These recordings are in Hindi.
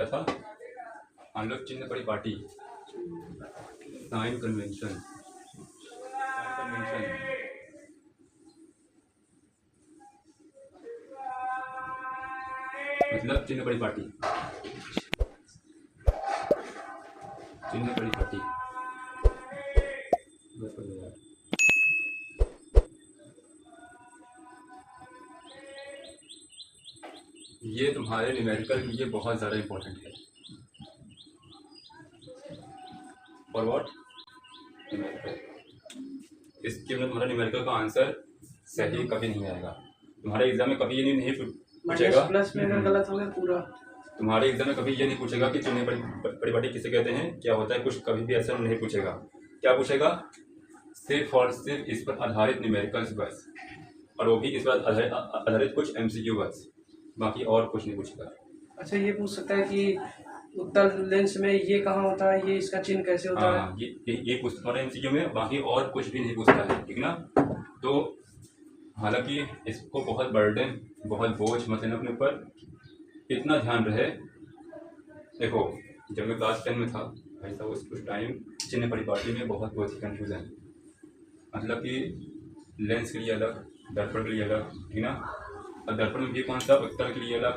क्या था? हम लोग चिन्ह परिपाटी, साइन कन्वेंशन, मतलब चिन्ह परिपाटी, चिन्ह परिपाटी। ये तुम्हारे न्यूमेरिकल के लिए बहुत ज़्यादा इम्पोर्टेंट है। और व्हाट? न्यूमेरिकल। इसके अंदर तुम्हारा न्यूमेरिकल का आंसर सही कभी नहीं आएगा। तुम्हारे एग्जाम में कभी ये नहीं पूछेगा, प्लस में अगर गलत हो गया पूरा। तुम्हारे एग्जाम में कभी ये नहीं पूछेगा कि चिन्ह परिपाटी किसे कहते हैं, क्या होता है, कुछ कभी भी ऐसा नहीं पूछेगा। क्या पूछेगा? सिर्फ और सिर्फ इस पर आधारित न्यूमेरिकल्स बस, और वो भी इस पर आधारित कुछ एमसीक्यू बस, बाकी और कुछ नहीं पूछेगा। अच्छा, ये पूछ सकता है कि उत्तल लेंस में ये कहाँ होता है, ये इसका चिन्ह कैसे होता है? ये पूछता है एमसीक्यू में, बाकी और कुछ भी नहीं पूछता है, ठीक ना। तो हालांकि इसको बहुत बर्डन, बहुत बोझ मत लेना अपने ऊपर, इतना ध्यान रहे। देखो, जब मैं क्लास 10 में था भाई साहब, उस टाइम चिन्ह परिपाटी में बहुत ही कन्फ्यूजन, मतलब कि लेंस के लिए अलग, दर्पण के लिए अलग, ठीक ना। और दर्पण में भी कौन सा, उत्तल के लिए अलग,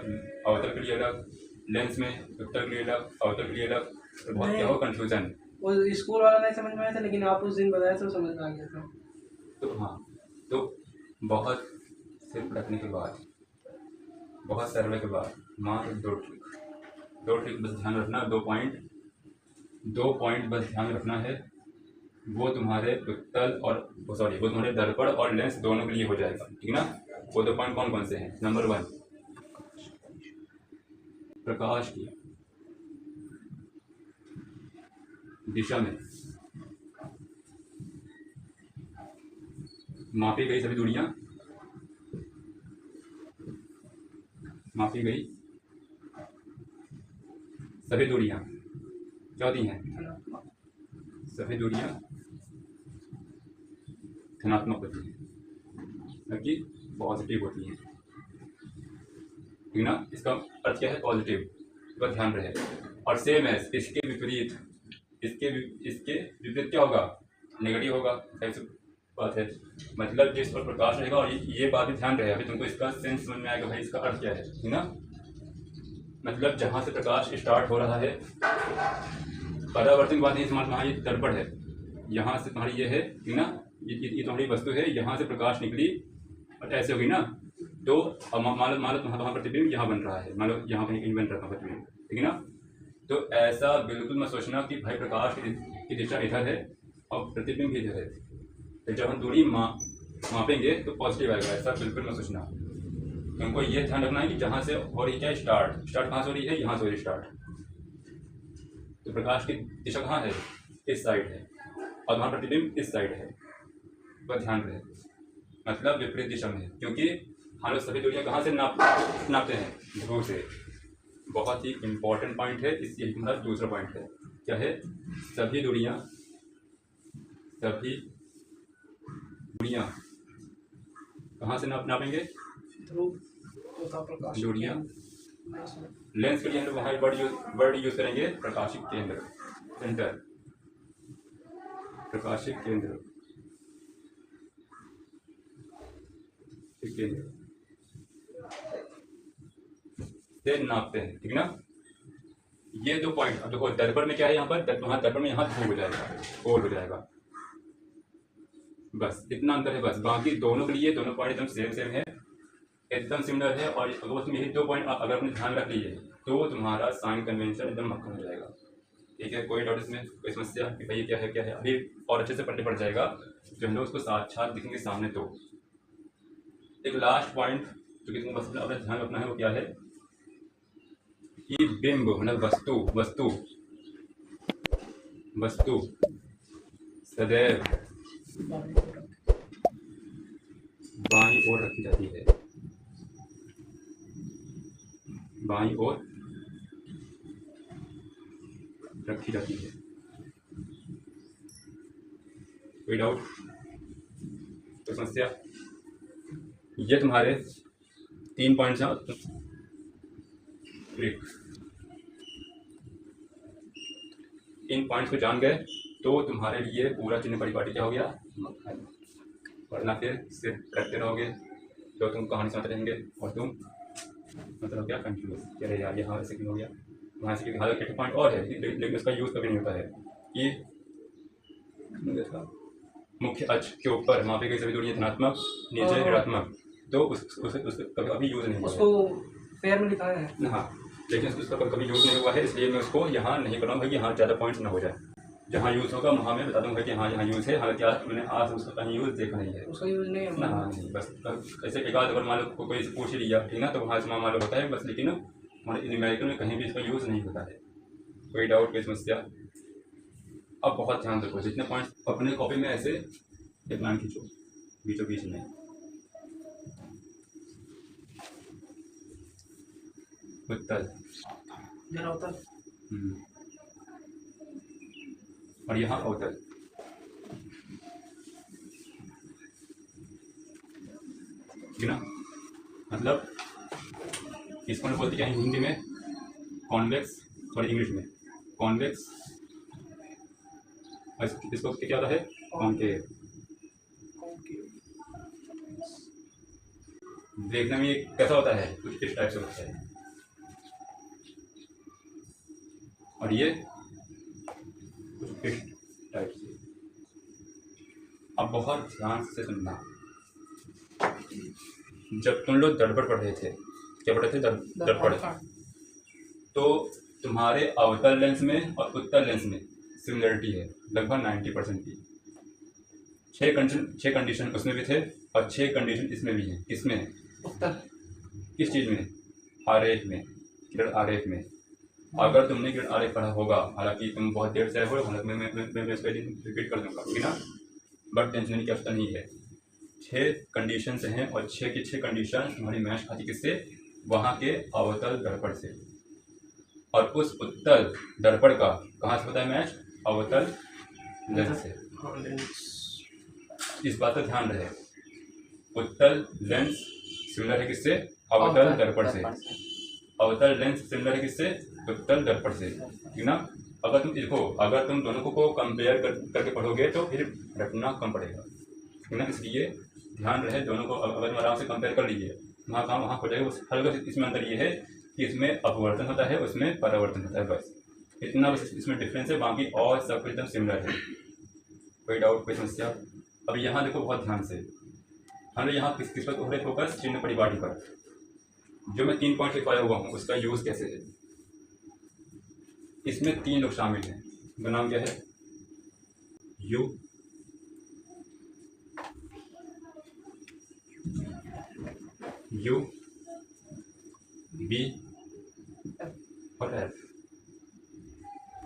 अवतल के लिए अलग, लेंस में उत्तल के लिए अलग, अवतल के लिए अलग, तो बहुत क्या हो कन्फ्यूजन। वो स्कूल वाला नहीं समझ में आया था, लेकिन आप उस दिन बताया तो समझ में आ गया था। तो हाँ, तो बहुत सिर पटकने के बाद, बहुत सर्वे के बाद मात्र 2 ट्रिक बस ध्यान रखना। 2 पॉइंट बस ध्यान रखना है। वो तुम्हारे उत्तल और वो तुम्हारे दर्पण और लेंस दोनों के लिए हो जाएगा, ठीक ना। वो 2 पॉइंट कौन कौन से हैं? नंबर 1, प्रकाश की दिशा में मापी गई सभी दूरियां, क्या होती हैं? सभी दूरियां धनात्मक होती हैं, बल्कि पॉजिटिव होती हैं, ठीक ना। इसका अर्थ क्या है? पॉजिटिव, पर ध्यान रहे। और सेम है इसके विपरीत, इसके विपरीत क्या होगा? नेगेटिव होगा। ऐसी बात है, मतलब जिस पर प्रकाश रहेगा। और ये बात भी ध्यान रहे, अभी तुमको इसका सेंस समझ में आएगा भाई, इसका अर्थ क्या है, ठीक ना। मतलब जहाँ से प्रकाश स्टार्ट हो रहा है, परावर्तन की बात नहीं समझना, ये दर्पण है, यहाँ से तुम्हारी ये है, ठीक ना, ये तुम्हारी वस्तु है, यहाँ से प्रकाश निकली और ऐसे होगी ना। तो मान लो वहाँ प्रतिबिंब यहाँ बन रहा है, मान लो यहाँ कहीं बन रहा था प्रतिबिंब, ठीक है ना। तो ऐसा बिल्कुल मत सोचना कि भाई प्रकाश की दिशा इधर है और प्रतिबिंब भी इधर है, तो जब हम दूरी मापेंगे तो पॉजिटिव आएगा, ऐसा बिल्कुल मत सोचना। तुमको ये ध्यान रखना है कि जहाँ से हो रही है स्टार्ट कहाँ से हो रही है? यहाँ से हो रही स्टार्ट। तो प्रकाश की दिशा कहाँ है? इस साइड है, और वहाँ प्रतिबिंब इस साइड है, पर ध्यान रहे, मतलब विपरीत दिशा में है। क्योंकि हम लोग सभी दूरियां कहाँ से नापते हैं? ध्रुव से। बहुत ही इंपॉर्टेंट पॉइंट है, इसलिए हमारा दूसरा पॉइंट है, क्या है? सभी दूरियां कहाँ से नापेंगे? दूरियां लेंस के लिए हम लोग वहाँ वर्ड यूज करेंगे, प्रकाशिक केंद्र, सेंटर, प्रकाशिक केंद्र, से नापते हैं, ठीक ना। ये 2 पॉइंट। अब देखो दर्पण में क्या है, यहाँ पर दर्पण में यहाँ ध्रुव हो जाएगा, गोल हो जाएगा, बस इतना अंतर है बस। बाकी दोनों के लिए दोनों पॉइंट एकदम सेम है, एकदम सिमिलर है। और अगर उसमें यही 2 पॉइंट अगर आपने ध्यान रख लिए तो तुम्हारा साइन कन्वेंशन एकदम मक्खन हो जाएगा, ठीक है। कोई डाउट इसमें, कोई समस्या कि भाई क्या है? अभी और अच्छे से पढ़ने पड़ जाएगा जब हम लोग उसको साक्षात दिखेंगे सामने। तो एक लास्ट पॉइंट जो कि तुमको बस अपना ध्यान रखना है, वो क्या है कि बिंब मतलब वस्तु सदैव बाईं ओर रखी जाती है, बाईं ओर रखी जाती है। कोई डाउट, कोई समस्या? ये तुम्हारे 3 पॉइंट्स हैं। इन पॉइंट्स को जान गए तो तुम्हारे लिए पूरा चिन्ह परिपाटी क्या हो गया, वरना फिर सिर्फ करते रहोगे तो तुम कहानी सुनाते रहेंगे और तुम मतलब क्या कंफ्यूज, चले यार यहाँ ऐसे क्यों हो गया, वहाँ से क्योंकि हालांकि एक पॉइंट और है लेकिन उसका यूज़ कभी नहीं होता है कि मुख्य अक्ष के ऊपर मापी गई सभी दूरियां धनात्मक नीचे ऋणात्मक, तो उस कभी यूज़ नहीं हुआ उसको पेयर में लिखा है है। हाँ, लेकिन उसका कभी यूज़ नहीं हुआ है, इसलिए मैं उसको यहाँ नहीं कर रहा हूँ कि यहाँ ज़्यादा पॉइंट्स ना हो जाए। जहाँ यूज़ होगा वहाँ मैं बता दूँगा कि हाँ यहाँ यूज़ है, हालांकि आज मैंने आज उसका कहीं यूज़ देखा नहीं है, उसका यूज नहीं है ना। हाँ नहीं, बस ऐसे एक आध अगर मान लो कोई पूछ लिया ठीक ना, तो वहाँ से मान लो होता है बस, लेकिन हमारे न्यूमेरिकल में कहीं भी इसका यूज़ नहीं होता है। कोई डाउट कोई समस्या? अब बहुत ध्यान रखो, जितने पॉइंट्स अपने कॉपी में ऐसे एक लाइन खींचो बीचों बीच में, उत्तल जरा उत्तल और यहाँ अवतल, ठीक ना। मतलब इसको हम बोलते क्या है हिंदी में, कॉन्वेक्स, और इंग्लिश में कॉन्वेक्स, और इसको क्या होता है कॉन्केव। देखने में ये कैसा होता है, कुछ इस टाइप से होता है, और ये कुछ इस टाइप से। अब बहुत ध्यान से सुनना, जब तुम लोग दर्पण पढ़ रहे थे, क्या पढ़ रहे थे दर्पण, तो तुम्हारे अवतल लेंस में और उत्तल लेंस में सिमिलरिटी है लगभग 90% की। 6 कंडीशन उसमें भी थे और 6 कंडीशन इसमें भी हैं। किसमें? उत्तल। किस चीज़ में? आरेख में, किरण आरेख में। अगर तुमने किरण आरेख पढ़ा होगा, हालांकि तुम बहुत देर से आए हो, हालांकि मैं इसको रिपीट कर दूंगा ठीक ना, बट टेंशन की आवश्यकता नहीं है। 6 कंडीशंस हैं और 6 की 6 कंडीशन तुम्हारी मैच खाती किससे? वहाँ के अवतल दर्पण से। और उस उत्तल दर्पण का कहाँ से होता है मैच? अवतल लेंस से। इस बात का ध्यान रहे, उत्तल लेंस सिमिलर है किससे? अवतल दर्पण से। अवतल लेंस सिमिलर है किससे? उत्तल दर्पण से, ठीक ना। अगर तुम देखो, अगर तुम दोनों को कंपेयर करके पढ़ोगे तो फिर रटना कम पड़ेगा, ठीक ना। इसलिए ध्यान रहे दोनों को, अगर तुम आराम से कंपेयर कर लीजिए वहाँ काम वहाँ हो जाएगा। हल्का इसमें अंतर ये है कि इसमें अपवर्तन होता है, उसमें परावर्तन होता है, बस इतना बस इसमें डिफरेंस है, बाकी और सब कुछ एकदम सिमिलर है। कोई डाउट कोई समस्या? अब यहाँ देखो बहुत ध्यान से, हमें यहाँ किस पर हो रहे फोकस? चिन्ह परिपाटी पर। जो मैं 3 पॉइंट लिखवाया हुआ हूँ उसका यूज़ कैसे है। इसमें 3 लोग शामिल हैं, उनका नाम क्या है? यू, यू, बी और एफ।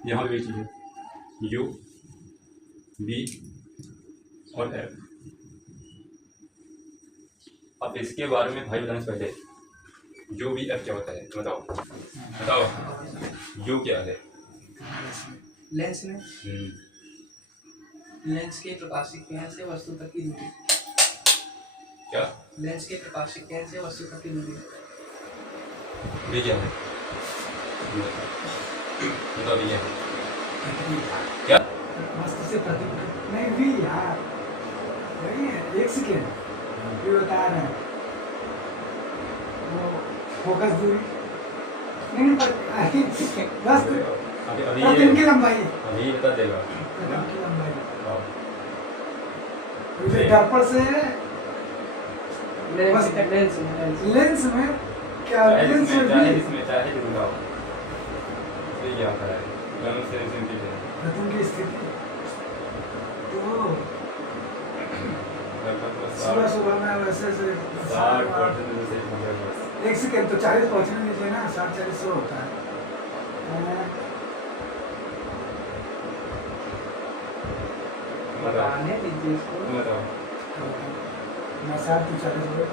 यहाँ भी चीज़ है, यू, बी और एफ। अब इसके बारे में भाई बताने से पहले यू बी एफ क्या होता है बताओ, बताओ यू क्या है? लेंस में लेंस के प्रकाशिक किरण से वस्तु तक की दूरी। क्या? लेंस के प्रकाशिक किरण से वस्तु तक की दूरी। ये क्या है? बताओ ये क्या? मस्त से प्रतीक नहीं भी यार, वही है, एक सेकेंड ये बता रहे हैं वो फोकस दूरी नहीं पर बस प्रतिबिंब की लंबाई, अभी बता देगा प्रतिबिंब की लंबाई हाँ। दर्पण से लेंस लेंस में क्या, लेंस में चाहे भी इसमें चाहे दूंगा ये क्या होता है गन से सिंपल है प्रतिबिंब की स्थिति। तो सुबह सुबह में वैसे से 60% से बस। एक सेकेंड तो 40 पहुँचने दीजिए ना, 60-40 से होता है। बताने दीजिए इसको। बताओ मैं 60-40 हो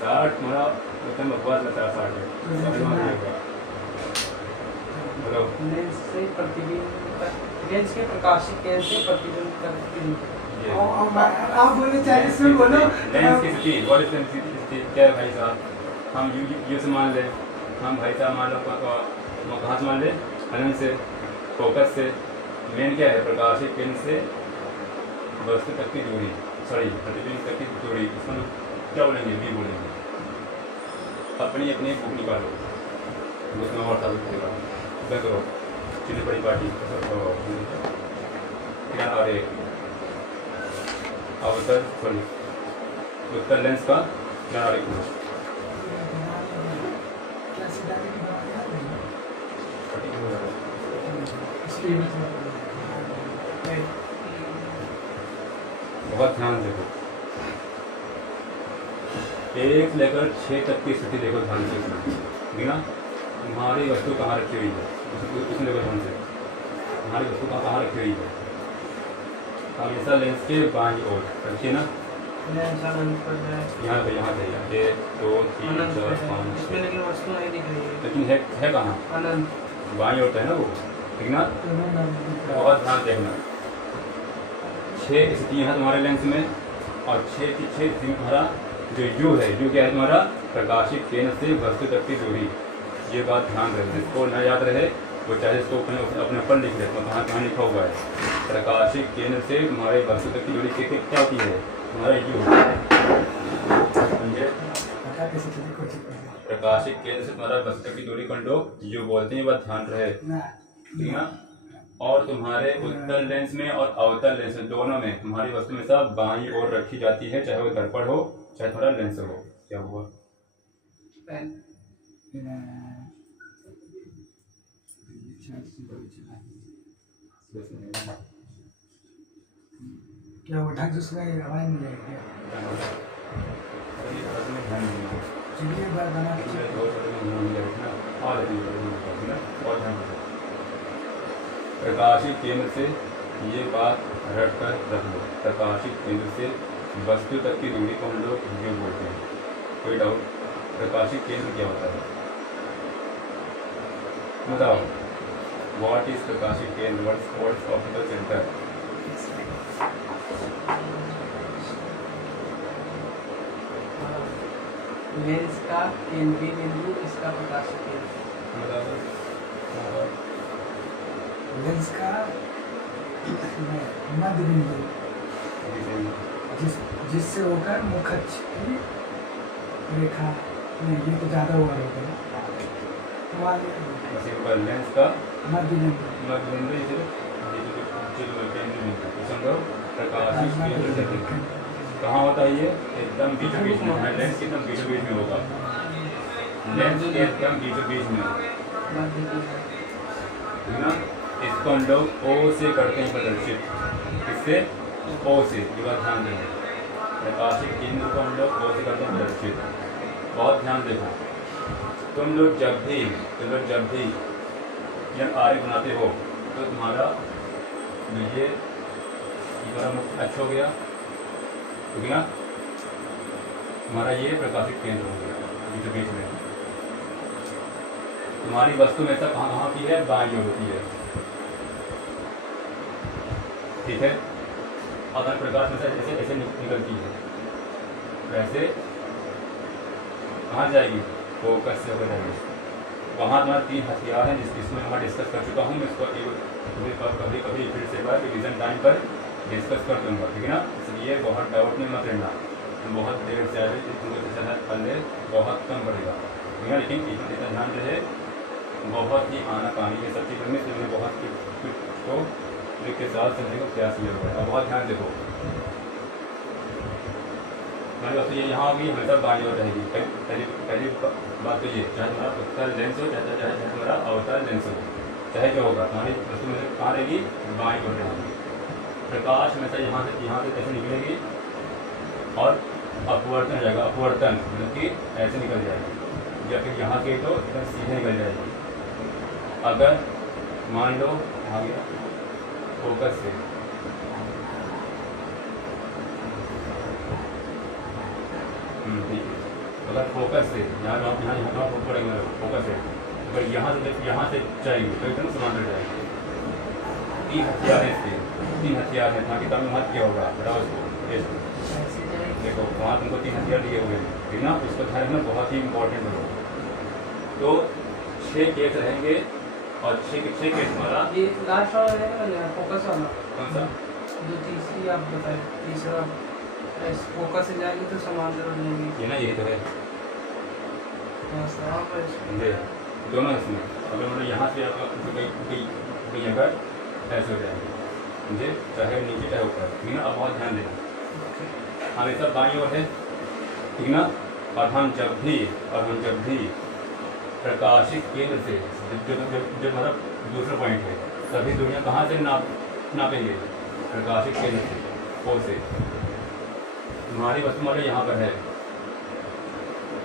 60 मेरा एकदम बकवास लगता है 60 हेलो लेंस से प्रतिबिंब तक, लेंस के प्रकाशिक किरण से प्रतिबिंब तक की दूरी। आप बोले 40 में बोलो। लेंस की स्थिति, व्हाट इज लेंस की स्थिति क्या है भाई साहब? हम यू से मान ले, हम भाई साहब मान लो कहाँ से मान ले? अनंत से, फोकस से मेन क्या है, प्रकाशिक केंद्र से वस्तु तक की दूरी, सॉरी प्रतिबिंब तक की दूरी, इसको हम क्या बोलेंगे, बी बोलेंगे। अपनी अपनी बुक निकालो, उसमें और साबित करेगा, मैं करो चिन्ह बड़ी पार्टी क्या और एक अवतर, सॉरी उत्तर लेंस का क्या और एक क्या सितारे की बात याद है? पर्टिकुलर इसलिए मतलब बहुत ध्यान देखो, 1 से लेकर 6 तक की स्थिति देखो ध्यान से इसमें, बिना तुम्हारी वस्तु कहाँ रखी हुई है, उसमें देखो ध्यान से, तुम्हारी वस्तु कहाँ रखी हुई है, हमेशा लेंस के बाईं ओर रखिए ना, लेंस अनंत पर है, यहाँ पे 1 2 3 अनंत पर 4 है, 5 इसमें 6, लेकिन वस्तु नहीं दिख रही है, लेकिन है कहाँ, अनंत। बाईं ओर है ना वो, ठीक ना। बहुत ध्यान देखना, 6 स्थितियाँ हैं तुम्हारे लेंस में, और 6 की 6 स्थिति में तुम्हारा जो यू है, यू क्या है तुम्हारा, प्रकाशिक केंद्र से वस्तु तक की दूरी। ये बात ध्यान रहे, जिसको न याद रहे वो चाहे इसको अपने ऊपर लिख ले, तो कहाँ लिखा हुआ है, प्रकाशिक केंद्र से तुम्हारे वस्तु तक की दूरी क्या होती है, तुम्हारा यू होता है, समझे। प्रकाशिक केंद्र से तुम्हारा वस्तु तक की दूरी कौन लोग यू बोलते हैं, ये बात ध्यान रहे, ठीक ना। और तुम्हारे उत्तल लेंस में और अवतल लेंस में दोनों में तुम्हारी वस्तु में सब बाईं ओर रखी जाती है, चाहे वो दर्पण हो चाहे तुम्हारा लेंस हो। क्या हुआ, क्या वो ढक जिसका आवाज नहीं जाएगी चलिए बार बना के प्रकाशिक केंद्र से ये बात रट कर रख लो, प्रकाशिक केंद्र से वस्तु तक की दूरी को हम लोग यू बोलते हैं। कोई डाउट, प्रकाशिक केंद्र क्या होता है बताओ, व्हाट इज प्रकाशिक केंद्र, व्हाट्स ऑप्टिकल सेंटर। लेंस का केंद्रीय बिंदु, इसका प्रकाशिक केंद्र, लेंस का मध्य बिंदु जिससे होकर मुखच की रेखा नहीं, ये तो ज़्यादा हुआ रहेगा, लेंस का मध्य बिंदु प्रकाशिक केंद्र से कहाँ होता है, ये एकदम बीचों बीच में है, लेंस एकदम बीचों बीच में होगा, लेंस के एकदम बीचों बीच में, ठीक ना। इसको हम लोग ओ से करते हैं प्रदर्शित, किससे, ओ से, ये बात ध्यान देना, प्रकाशिक केंद्र को हम लोग ओ से करते हैं प्रदर्शित। बहुत ध्यान देखो, तुम लोग जब भी यह आरे बनाते हो तो तुम्हारा ये तुम्हारा मुख्य अक्ष हो गया, ठीक ना, तुम्हारा ये प्रकाशिक केंद्र हो गया बीच बीच में, तुम्हारी वस्तु में सब कहाँ की है, बाईं ओर होती है, ठीक है। अगर प्रकाश में से ऐसे निकलती है, वैसे कहाँ जाएगी, फोकस से होकर जाएगी, वहाँ तुम्हारे 3 हथियार हैं जिसमें मैं डिस्कस कर चुका हूँ, मैं इसको कभी फिर से बार रिविजन टाइम पर डिस्कस कर दूँगा, ठीक है ना। इसलिए बहुत डाउट में मत रहना, बहुत देर से आए तुमको पहले बहुत कम पड़ेगा, ठीक है, लेकिन इतना ध्यान रहे, बहुत ही आना कहानी है सब चीज़ों में, तो मैंने बहुत कुछ को के साथ समझने का प्रयास किया हुआ है। अब बहुत ध्यान देखो, हमारी बात तो ये यहाँ होगी, हमेशा बाईं ओर रहेगी, पहली बात तो ये, चाहे तुम्हारा उत्तल लेंस हो चाहे तुम्हारा अवतल लेंस हो, चाहे क्या होगा, तुम्हारी वस्तु में कहाँ रहेगी, बाईं ओर रहेगी। प्रकाश हमेशा यहाँ से कैसे निकलेगी और अपवर्तन हो जाएगा, अपवर्तन मतलब कि ऐसे निकल जाएगी, या फिर यहाँ के तो एकदम सीधे निकल जाएगी। अगर मान लो आ गया फोकस से, ठीक है, अगर फोकस से यहाँ पड़ेगा फोकस है, अगर यहाँ से जाएगी तो एकदम समांतर जाएगी। 3 हथियार हैं इसके, 3 हथियार हैं, वहाँ किताब में महत्व क्या होगा बताओ इसको, देखो वहाँ तुमको 3 हथियार दिए हुए हैं, ठीक ना, उसको ध्यान रखना बहुत ही इम्पोर्टेंट होगा। तो 6 केस रहेंगे और 6 केस हमारा ये लास्ट वाला है ना फोकस वाला, कौन सा जो तीसरी आप बताए, तीसरा फोकस से जाएगी तो समांतर हो जाएगी। ये ना, ये तो है बस हाँ बस। समझे, दोनों इसमें अगर मतलब यहाँ से आपका कहीं अगर ऐसे हो जाएंगे, समझे, चाहे नीचे चाहे ऊपर, ठीक ना। अब बहुत ध्यान देना, हमेशा बाईं ओर है, ठीक ना। और हम जब भी प्रकाशित केंद्र से जो हमारा दूसरा पॉइंट है, सभी दूरियां कहाँ से नापेंगे, प्रकाशित केंद्र से, ओ से। हमारी वस्तु हमारे यहाँ पर है,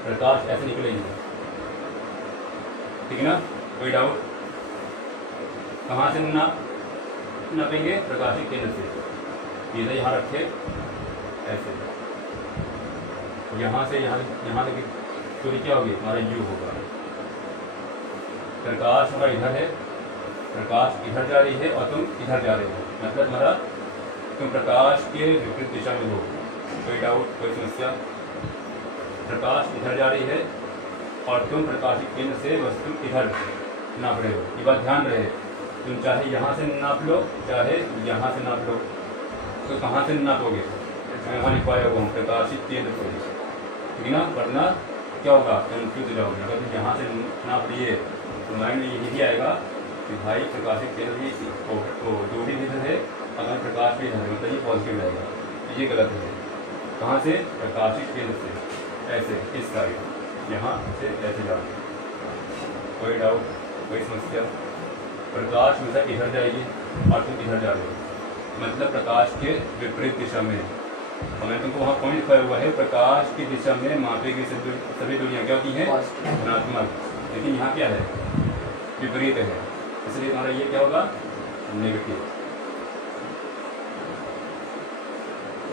प्रकाश ऐसे निकलेंगे, ठीक ना, कोई डाउट। कहाँ से नापेंगे, प्रकाशित केंद्र से। इधर यहाँ रखे ऐसे, यहाँ से यहाँ तक दूरी क्या होगी, हमारा यू होगा। प्रकाश हमारा इधर है, प्रकाश इधर जा रही है और तुम इधर जा रहे हो, मतलब हमारा तुम प्रकाश के विपरीत दिशा में हो। कोई डाउट, कोई समस्या। प्रकाश इधर जा रही है और तुम प्रकाशित केंद्र से वस्तु इधर नाप रहे हो। ये बात ध्यान रहे, तुम चाहे यहाँ से नाप लो चाहे यहाँ से नाप लो, तो कहाँ से नापोगे, यहाँ लिखवाया हुआ हूँ, प्रकाशित केंद्र से, ठीक ना। वरना क्या होगा, कंफ्यूज जाओगे। अगर तुम यहाँ से नाप लिए तो माइंड में यही आएगा कि भाई प्रकाशित केंद्र भी दूरी इधर है, अगर प्रकाश भी इधर है, मतलब ये पॉजिटिव रहेगा। ये गलत है। कहाँ से, प्रकाशित केंद्र से ऐसे इस साइड, यहाँ से ऐसे जाओगे। कोई डाउट, कोई समस्या। प्रकाश हमेशा इधर जाएगी और तुम इधर जा रहे हो, मतलब प्रकाश के विपरीत दिशा में। और मैंने तुमको वहाँ पॉइंट लिखा हुआ है, प्रकाश की दिशा में मापी गई सभी दूरियाँ क्या होती हैं, धनात्मक। लेकिन यहाँ क्या है, विपरीत है, इसलिए तुम्हारा ये क्या होगा, नेगेटिव।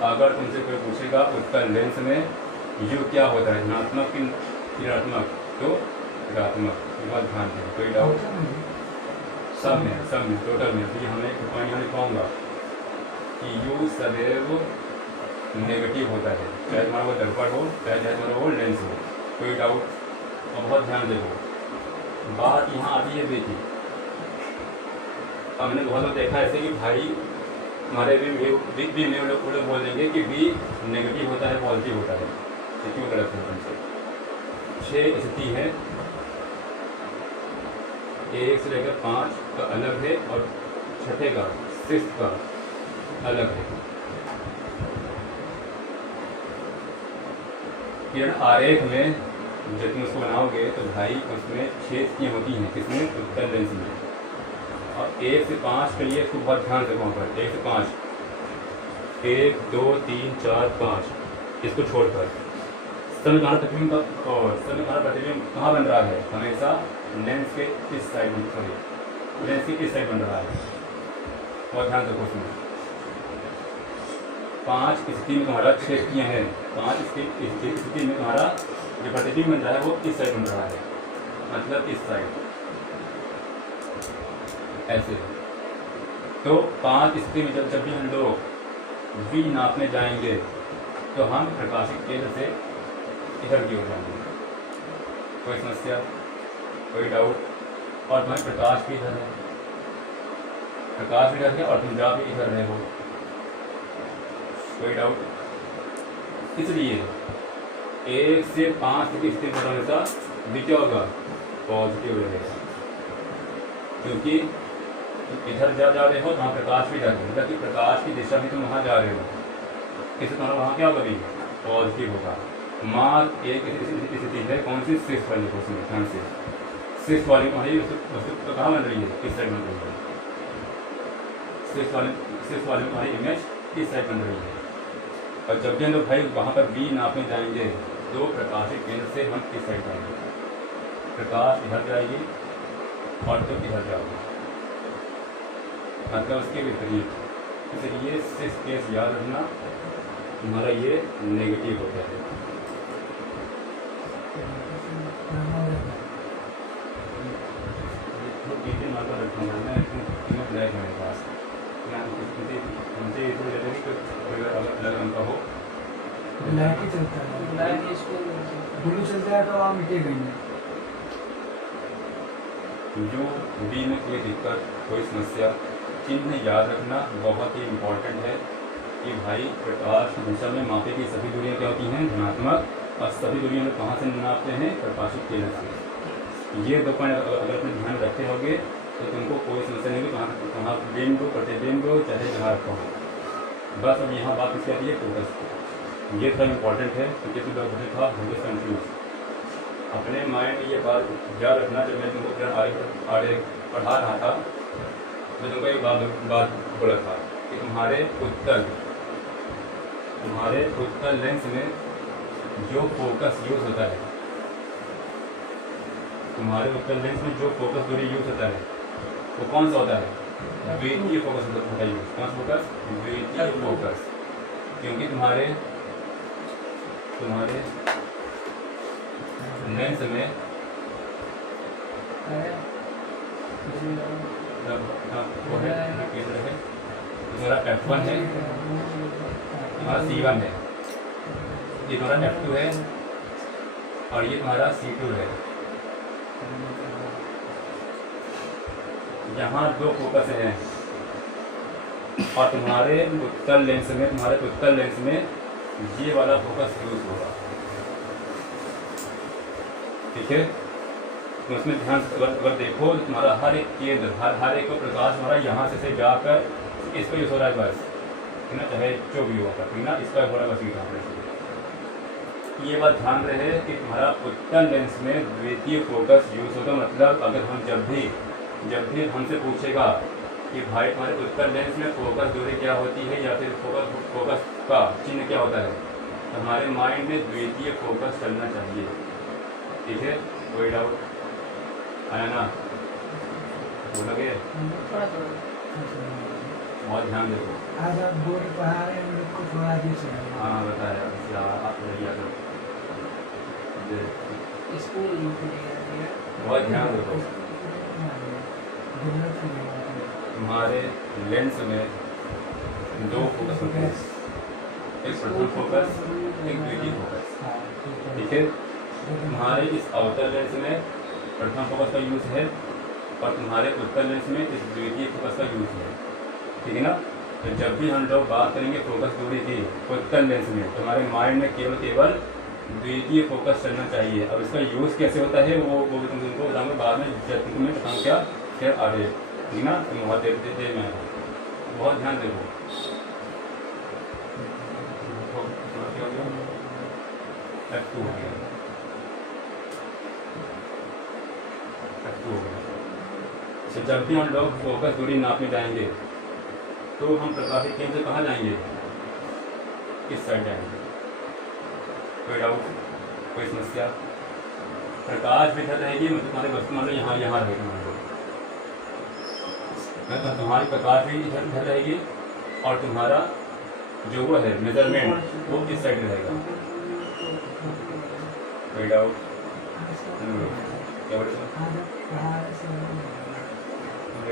अगर तुमसे कोई पूछेगा उत्तल लेंस में यू क्या होता है, धनात्मक कि ऋणात्मक, तो ऋणात्मक। ये बात ध्यान दें। कोई डाउट, सब में टोटल में। तो हमें एक पॉइंट यहाँ लिखवाऊंगा कि यू सदैव नेगेटिव होता है, चाहे तुम्हारा वो दर्पण हो चाहे तुम्हारा वो लेंस हो। कोई डाउट, और बहुत ध्यान देखो। बात यहाँ आती है देखिए, हमने बहुत लोग देखा ऐसे कि भाई हमारे भी में लोग बोल देंगे कि बी नेगेटिव होता है पॉजिटिव होता है, ये क्यों गलत है तुमसे। 6 स्थिति है, 1 से लेकर 5 का अलग है और छठे का 6 का अलग है। किरण आरेख में जब तुम उसको बनाओगे तो भाई उसमें 6 स्थितियाँ होती हैं, किसमें, उत्तल लेंस में। और 1 से 5 के लिए इसको बहुत ध्यान से वहाँ पर 1 से 5, 1 2 3 4 5, इसको छोड़कर समय तुम्हारा प्रतिबिंब और समय तुम्हारा प्रतिबिंब कहाँ बन रहा है, हमेशा लेंस के इस साइड में, सॉरी लेंस के इस साइड बन रहा है। बहुत ध्यान से उसमें 5 स्थिति में तुम्हारा 6 स्थितियाँ हैं, 5 स्थिति में तुम्हारा जो प्रतिबिंब बन रहा है वो इस साइड बन रहा है, मतलब इस साइड ऐसे। तो 5 स्थिति में जब भी हम लोग वी नापने जाएंगे तो हम प्रकाशित केंद्र से इधर की ओर जाएंगे। कोई समस्या, कोई डाउट। और तुम्हारे प्रकाश भी इधर है, प्रकाश भी इधर है और तुम जा भी इधर रहे हो। कोई डाउट। इसलिए 1 से 5 की स्थिति में हमेशा भी क्या होगा, पॉजिटिव रहेगा, क्योंकि इधर जा रहे हो तो वहाँ प्रकाश भी जा रहे हो, मतलब कि प्रकाश की दिशा में तुम वहाँ जा रहे हो, इससे तुम्हारा वहाँ क्या होगा भी पॉजिटिव होगा। मार्क एक स्थिति है, कौन सी, 6 वाली, उसमें ध्यान से 6 वाली तुम्हारी वस्तु तो कहाँ बन रही है, किस साइड बन रही है, 6 वाली तुम्हारी इमेज इस साइड बन रही है। और जब भी हम लोग भाई वहाँ पर बी नापने जाएंगे तो प्रकाशित केंद्र से हम इस साइड जाएंगे, प्रकाश इधर जाएगी और तुम इधर जाओगे, मतलब उसके विपरीत। इसलिए 6 केस याद रखना, तुम्हारा ये नेगेटिव हो गया है। मार्कर रखूँगा मैं, इसमें ब्लैक है मेरे पास, मुझे थोड़ी लगे कि कोई अलग रंग का हो। ब्लैक ही चलता है, ब्लैक इसको ब्लू चलता है तो वहाँ मिटेगा ही नहीं। जो बी में कोई दिक्कत कोई समस्या, चिन्ह याद रखना बहुत ही इम्पोर्टेंट है कि भाई प्रकाश की दिशा में मापे की सभी दूरियां क्या होती हैं, धनात्मक, और सभी दूरियां में कहाँ से नापते हैं, प्रकाशित केंद्र से। ये दो पॉइंट अगर अपने ध्यान रखे होगे तो तुमको कोई समस्या नहीं होगी, कहाँ बिंब प्रतिबिंब चाहे जहाँ रखा हो। बस अब यहाँ बात इसकी आती है फोकस की। ये थोड़ा इम्पोर्टेंट है क्योंकि तुम लोग था फोकस कंफ्यूज। अपने माइंड में ये बात याद रखना, जब मैं तुमको आगे पढ़ा रहा था मैं तुमको एक बात बोला था कि तुम्हारे उत्तल लेंस में जो फोकस यूज होता है, तुम्हारे उत्तल लेंस में जो फोकस दूरी यूज होता है वो कौन सा होता है, द्वितीय फोकस होता है यूज। कौन सा फोकस, द्वितीय फोकस। क्योंकि तुम्हारे लेंस में केंद्र है, तुम्हारा F1 है, तुम्हारा C1 है, ये तुम्हारा F2 है और ये तुम्हारा C2 है। यहाँ दो फोकस हैं और तुम्हारे उत्तल लेंस में ये वाला फोकस यूज होगा। ठीक है, तो उसमें ध्यान अगर देखो तो तुम्हारा हर एक केंद्र, हर एक प्रकाश हमारा यहाँ से जाकर इस पर यूज हो रहा है बस, है ना, चाहे जो भी होगा, ठीक ना, इसका हो रहा है बस ये बात ध्यान रहे कि तुम्हारा उत्तल लेंस में द्वितीय फोकस यूज होगा। मतलब अगर हम जब भी हमसे पूछेगा कि भाई तुम्हारे उत्तल लेंस में फोकस दूरी क्या होती है या फिर फोकस का चिन्ह क्या होता है, तो हमारे माइंड में द्वितीय फोकस चलना चाहिए। ठीक है, कोई डाउट आया ना, बोलोगे? बहुत ध्यान देखो। आज आप बोर्ड पढ़ा रहे हैं, मेरे को थोड़ा अजीब से लगा। हाँ बताया आप स्कूल बहुत ध्यान देखो। तुम्हारे लेंस में दो फोकस होते हैं, एक प्रथम फोकस, एक द्वितीय फोकस। ठीक है, तुम्हारे इस अवतल लेंस में प्रथम फोकस का यूज है और तुम्हारे उत्तल लेंस में इस द्वितीय फोकस का यूज है। ठीक है ना, तो जब भी हम लोग बात करेंगे फोकस दूरी की उत्तल लेंस में, तुम्हारे माइंड में केवल द्वितीय फोकस चलना चाहिए। अब इसका यूज कैसे होता है वो भी तुमको बताऊंगा बाद में, जब तुम्हें बताऊँ क्या फिर आगे, ठीक ना। तुम बहुत देर में बहुत ध्यान देखो। F2 हो गया, F2 हो गया। तो जब भी हम लोग फोकस दूरी नापने जाएंगे तो हम प्रकाशित केंद्र से कहाँ जाएंगे, किस साइड जाएंगे? कोई डाउट, कोई समस्या? प्रकाश भी इधर रहेगी, मतलब तुम्हारी वस्तु मान लो यहाँ रहेगी, मान लो तो तुम्हारी प्रकाश भी इधर रहेगी और तुम्हारा जो वो है मेजरमेंट वो किस साइड रहेगा? कोई डाउट? क्या बोले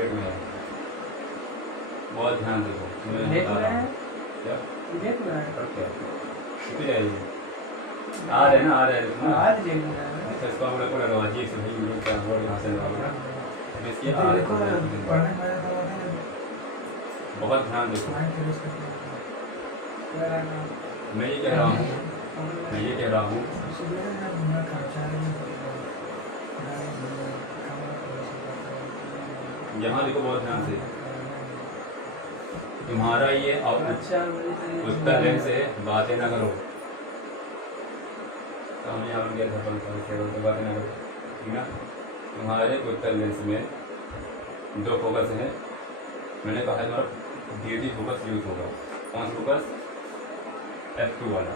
में है? बहुत ध्यान देखो, मैं बता रहा हूँ क्या कितनी जाएगी, आ रहे ना अच्छा इसको हम लोग को लगवाइए से भाई ये क्या बोल यहाँ से लगवाओ इसकी बहुत ध्यान देखो। मैं ये कह रहा हूँ यहाँ देखो बहुत ध्यान से, तुम्हारा ये उत्तर लेंस से बातें ना करो, हम यहाँ बातें ना करो, ठीक ना। तुम्हारे उत्तर लेंस में दो फोकस हैं, मैंने कहा तुम्हारा द्वितीय फोकस यूज होगा। कौन सा फोकस? F2 वाला।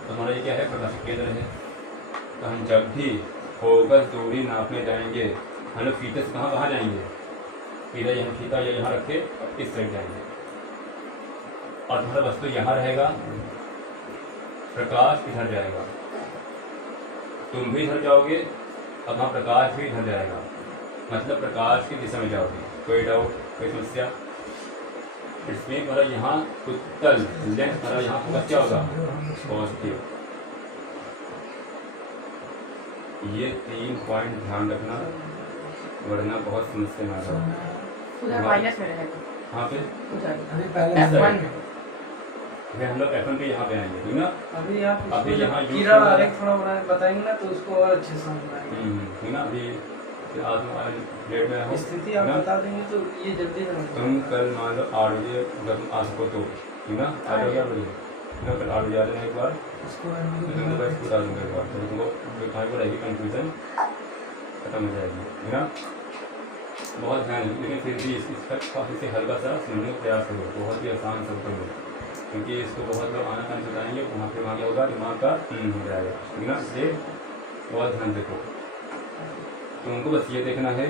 तो हमारा ये क्या है, प्रकाशित केंद्र है। तो हम जब भी फोकस दूरी नापने जाएंगे हम लोग फीते से कहाँ जाएंगे, फीता यहाँ रखे और इस साइड जाएंगे और तुम्हारा वस्तु यहाँ रहेगा, प्रकाश इधर जाएगा, तुम भी इधर जाओगे और वहाँ प्रकाश भी इधर जाएगा, मतलब प्रकाश की दिशा में जाओगे। कोई डाउट, कोई समस्या? इसमें तुम्हारा यहाँ उत्तल लेंस, तुम्हारा यहाँ फोकस क्या होगा, पॉजिटिव। ये 3 पॉइंट ध्यान रखना। वरना बहुत समस्या में आ रहा है। उधर माइनस में रहेगा यहाँ पे उधर अभी पहले F1 फिर हम लोग F1 पे यहाँ पे आएंगे, ठीक ना। अभी आप अभी इसको यहाँ जब यूज कीड़ा कर- आरेख थोड़ा बना बताएंगे ना तो उसको और अच्छे से समझ में आएगा। ठीक ना। अभी फिर आज डेट में हो स्थिति आप ना? बता देंगे तो ये जल्दी समझ में तुम आएगा। कल मान लो 8 बजे अगर तुम आ सको तो, ठीक ना। 8 बजे ना, कल 8 बजे आ जाना एक बार, इसको तो तुमको बस बता दूँगा एक बार, तो तुमको जो कहाँ पर रहेगी कन्फ्यूजन खत्म हो जाएगी, ठीक ना। बहुत ध्यान है, लेकिन फिर भी इसका काफ़ी से हल्का सा सुनने का प्रयास करो, बहुत ही आसान शब्द करो, क्योंकि इसको बहुत लोग आना कान बताएंगे, वहाँ पे वहाँ क्या होगा, दिमाग का हो जाएगा, ठीक ना। इसलिए बहुत ध्यान देखो। तो उनको बस ये देखना है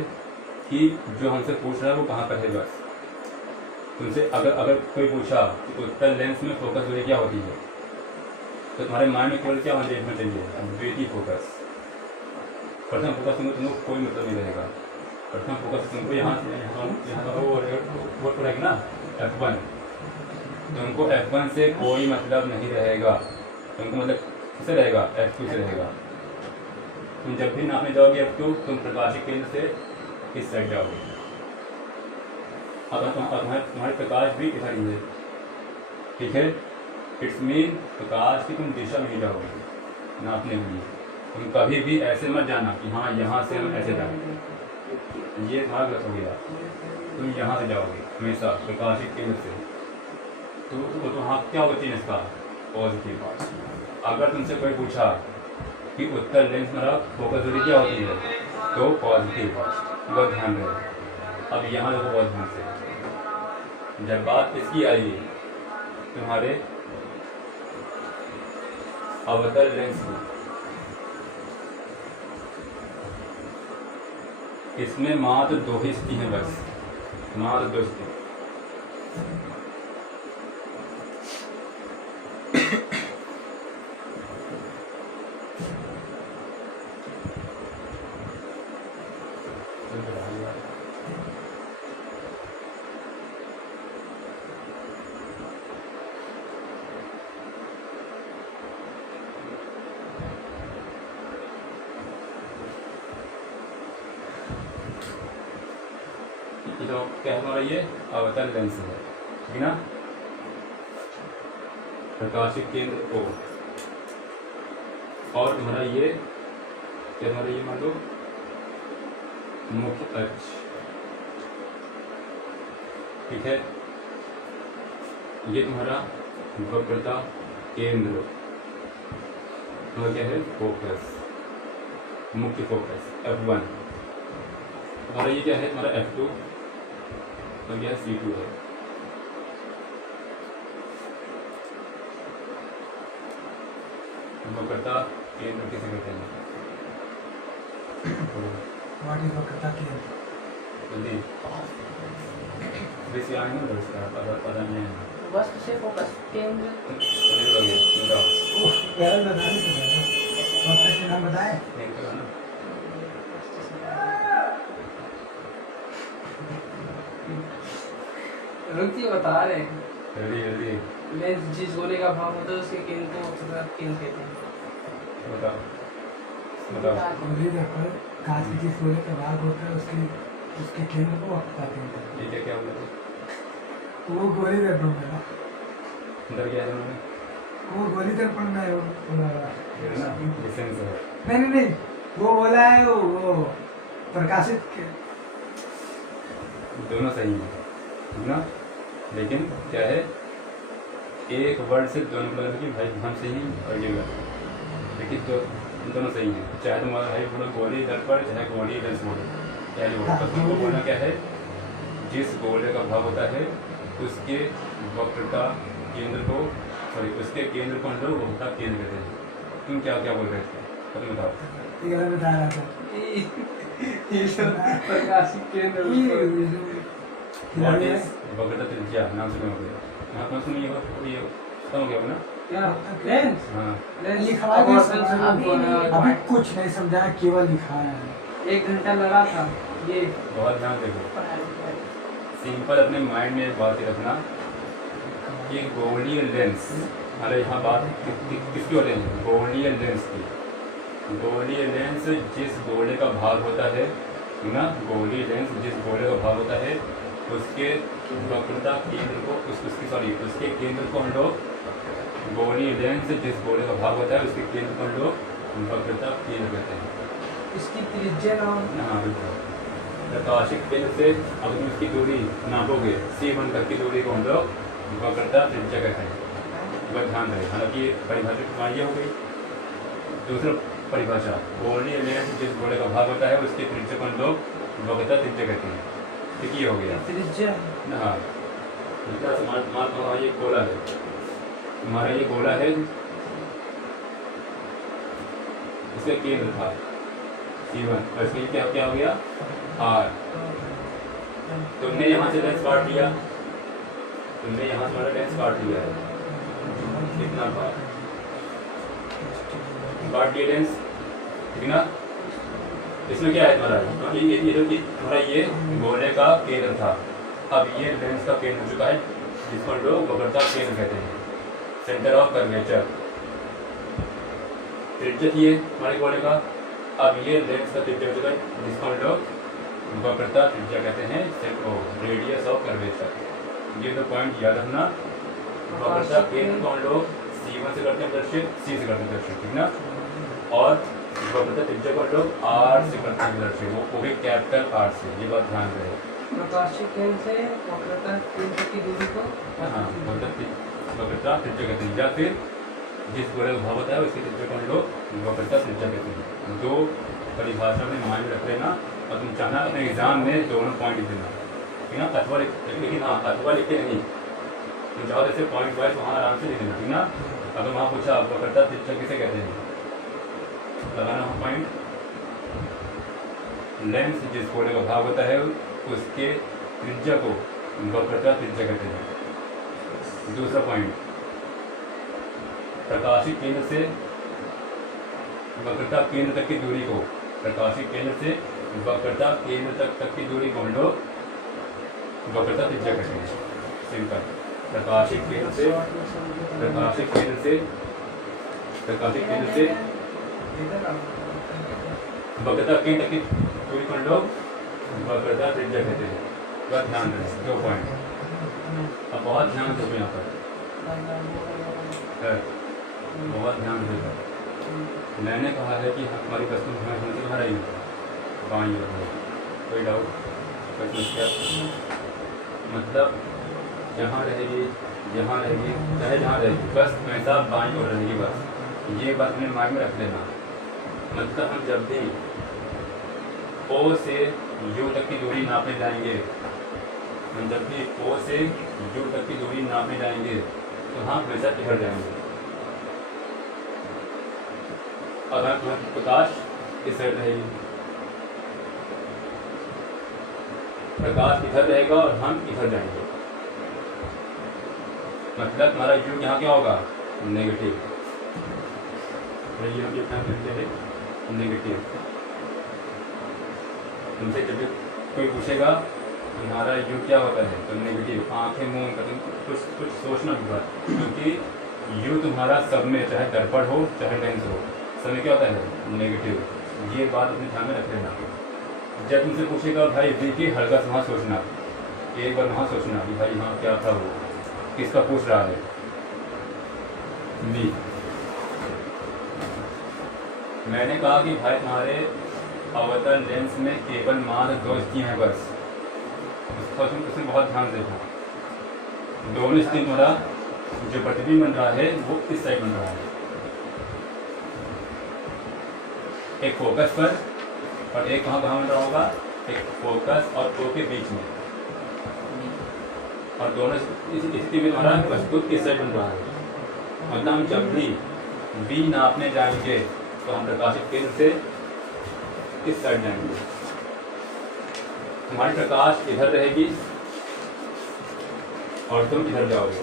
कि जो हमसे पूछ रहा है वो कहाँ पर है। बस तुमसे अगर कोई पूछा कि उत्तल लेंस में फोकस दूरी क्या होती है, तो तुम्हारे माइंड में केवल क्या होना चाहिए, द्वितीय फोकस। प्रथम फोकस तुमको कोई मतलब नहीं रहेगा। प्रथम फोकस तुमको यहाँ वो रहेगा ना F1, तुमको F1 से कोई मतलब नहीं रहेगा, तुमको मतलब किससे रहेगा, F2 से रहेगा। तुम जब भी नापने जाओगे F2, तुम प्रकाशिक केंद्र से इस साइड जाओगे। अब तुम्हारे प्रकाश भी इधर ही है, ठीक है। इट्स मीन प्रकाश की तुम दिशा में ही जाओगे नापने के लिए। तुम कभी भी ऐसे मत जाना कि हाँ यहाँ से हम ऐसे जाएंगे, ये तुम्हारा गलत हो गया। तुम यहाँ से जाओगे हमेशा प्रकाशिक केंद्र से, तो वहाँ क्या होगा चीज़ इसका पॉजिटिव। अगर तुमसे कोई पूछा कि उत्तर लेंस मेरा फोकस दूरी क्या होती है, तो पॉजिटिव, बहुत ध्यान रहे। अब यहाँ देखो बहुत ध्यान से, जब बात इसकी आई तुम्हारे अवतल लेंस की, इसमें मात्र 2 ही स्थिति हैं, बस मात्र 2 स्थिति। तो क्या हमारा ये अवतल लेंस है, ठीक ना। प्रकाशिक केंद्र O, और तुम्हारा ये क्या, तुम्हारा ये मान लो मुख्य अक्ष, ठीक है। ये तुम्हारा वक्रता केंद्र, तुम्हारा क्या है, फोकस, मुख्य फोकस F1। तुम्हारा ये क्या है, तुम्हारा F2, तो यह C2 है। वक्रता केंद्र किसे कहते हैं, व्हाट इज वक्रता केंद्र? जल्दी बेसी आएंगे ना, पता नहीं है। वस्तु से फोकस केंद्र पहले बताने से पहले वक्रता के नाम बताए। रुकती बता रहे हैं। जल्दी लेंस जिस गोले का भाव होता है उसके केंद्र को वक्रता केंद्र कहते हैं। बताओ। गोली दर्पण कांच के जिस गोले का भाग होता है उसके केंद्र को वक्रता केंद्र कहते हैं। ये क्या बोला था? तो वो गोली दर्पण में ना, अंदर क्या है उन्होंने? वो गोली दर्पण में है, ये ना डिफरेंस है। नहीं वो बोला है वो प्रकाशित के दोनों सही है, ठीक ना। लेकिन क्या है, एक वर्ड से दोनों मतलब कि भाई हम सही और ये गलत, लेकिन तो दोनों सही हैं। चाहे तुम्हारा भाई बोलो गोली दर्पण, चाहे गोली लेंस बोलो, क्या तुमको बोलना क्या है, जिस गोले का भाग होता है उसके वक्रता केंद्र को, सॉरी उसके केंद्र को हम लोग वक्रता केंद्र कहते हैं। तुम क्या क्या बोल रहे थे, तुम बताओ। ये गलत बता रहा था। ये सब प्रकाशिक केंद्र उसको What is वक्रता त्रिज्या, नाम सुने होगे, नाम सुने ये समझ गया हो ना। क्या लेंस, हाँ लेंस लिखा है आवर्तन अभी स्वरूप अभी कुछ नहीं समझा, केवल लिखा है। 1 घंटा लगा था ये। बहुत ध्यान देखो, सिंपल अपने माइंड में एक बात ही रखना कि गोलीय लेंस, हमारे यहाँ बात किसकी हो रही है, गोलीय लेंस की। गोलीय लेंस जिस गोले का भाग होता है ना गोलीय लेंस जिस गोले का भाग होता है उसके वक्रता केंद्र को उसके केंद्र को हम लोग गोलीय लेंस जिस गोले का भाग होता है उसके केंद्र को हम लोग वक्रता केंद्र कहते हैं। इसकी त्रिज्या का हाँ बिल्कुल। प्रकाशिक केंद्र से अगर तुम इसकी दूरी नापोगे C1 तक की दूरी को हम लोग वक्रता त्रिज्या कहते हैं। वह ध्यान रहे। हालांकि परिभाषा तुम्हारी हो गई। दूसरा परिभाषा गोलीय लेंस जिस गोले का भाग होता है उसके त्रिज्या को हम लोग वक्रता त्रिज्या कहते हैं। ठीक ये हो गया। त्रिज्या हाँ तुम्हारा ये गोला है, तुम्हारा ये गोला है, इसका केंद्र था C1 और इसके क्या क्या हो गया R। तुमने यहाँ से लेंस काट लिया, तुमने यहाँ से हमारा लेंस काट लिया है कितना बार काट लिया लेंस, ठीक ना। इसमें क्या है तुम्हारा तुम्हारा ये गोले का केंद्र था। अब ये लेंस का केंद्र हो चुका है जिसको लोग वक्रता केंद्र कहते हैं, सेंटर ऑफ कर्वेचर। त्रिज्या थी हमारे गोले का, अब ये लेंस का त्रिज्या हो चुका है जिसको हम लोग वक्रता त्रिज्या कहते हैं, रेडियस ऑफ कर्वेचर। ये तो पॉइंट याद रखना। वक्रता केंद्र को हम लोग C1 से करते हैं दर्शित, C से करते हैं दर्शित, ठीक ना। और वक्रता त्रिज्या को हम लोग R से करते हैं दर्शित, वो भी कैपिटल R से। ये बात ध्यान रहे। प्रकाशिक केंद्र से वक्रता केंद्र की दूरी को हाँ वक्रता त्रिज्या कहते हैं, या फिर जिस गोले का भाग होता है उसकी त्रिज्या को हम लोग वक्रता त्रिज्या कहते हैं। दो परिभाषा में माइंड रख लेना और तुम चाहना अपने एग्जाम में दोनों पॉइंट लिख देना, ठीक ना। अथवा लेकिन हाँ अथवा लिख के नहीं, तुम चाहो जैसे पॉइंट वाइज वहाँ आराम से लिख देना, ठीक ना। अगर वहाँ पूछा वक्रता त्रिज्या किसे कहते हैं, लगाना वहाँ पॉइंट। लेंस जिस गोले का भाग होता है उसके त्रिज्या को वक्रता त्रिज्या कहते हैं। दूसरा पॉइंट प्रकाशिक केंद्र से वक्रता केंद्र तक की दूरी को, प्रकाशिक केंद्र से वक्रता केंद्र तक की दूरी को हम लोग वक्रता त्रिज्या कहते हैं। सिंपल। प्रकाशिक केंद्र से प्रकाशिक केंद्र से वक्रता केंद्र तक की दूरी को हम लोग वक्रता त्रिज्या कहते हैं। बस ध्यान रखें। दो पॉइंट अब बहुत ध्यान दो यहाँ पर, बहुत ध्यान देगा। मैंने कहा है कि हमारी वस्तु हमें से बाहर आई बाई ओर, कोई डाउट कोई समस्या, मतलब जहाँ रहेगी चाहे जहाँ रहेगी, बस हमेशा बाई ओर रहेगी। बस ये बात अपने माइंड में रख लेना। मतलब हम जब भी O से U तक की दूरी नापने जाएंगे, हम जब भी O से U तक की दूरी नापने जाएंगे तो हम हमेशा इधर जाएंगे। अगर तुम्हारा प्रकाश इस साइड रहेगी, प्रकाश इधर रहेगा और हम इधर जाएंगे, मतलब हमारा U यहाँ क्या होगा नेगेटिव, नेगेटिव। तुमसे जब भी कोई पूछेगा तुम्हारा U क्या होता है तो नेगेटिव, आंखें मुंह का कुछ सोचना भी बात, क्योंकि U तुम्हारा सब में चाहे दर्पण हो चाहे लेंस हो सब में क्या होता है नेगेटिव। ये बात अपने ध्यान में रख लेना। जब तुमसे पूछेगा भाई V की, हल्का से वहाँ सोचना, एक बार वहाँ सोचना कि भाई हाँ क्या था, वो किसका पूछ रहा है V। मैंने कहा कि भाई तुम्हारे अवतल लेंस में केवल मात्र दो स्थितियाँ हैं बस, उसमें बहुत ध्यान देना। दोनों स्थिति तुम्हारा जो प्रतिबिंब बन रहा है वो इस साइड बन रहा है, एक फोकस पर और एक कहाँ बन रहा होगा, एक फोकस और O के बीच में, और दोनों स्थिति में तुम्हारा वस्तु इस साइड बन रहा है। मतलब हम जब भी B नापने जाएंगे तो हम प्रकाशिक केंद्र से इस साइड जाएंगे, हमारी प्रकाश इधर रहेगी और तुम इधर जाओगे,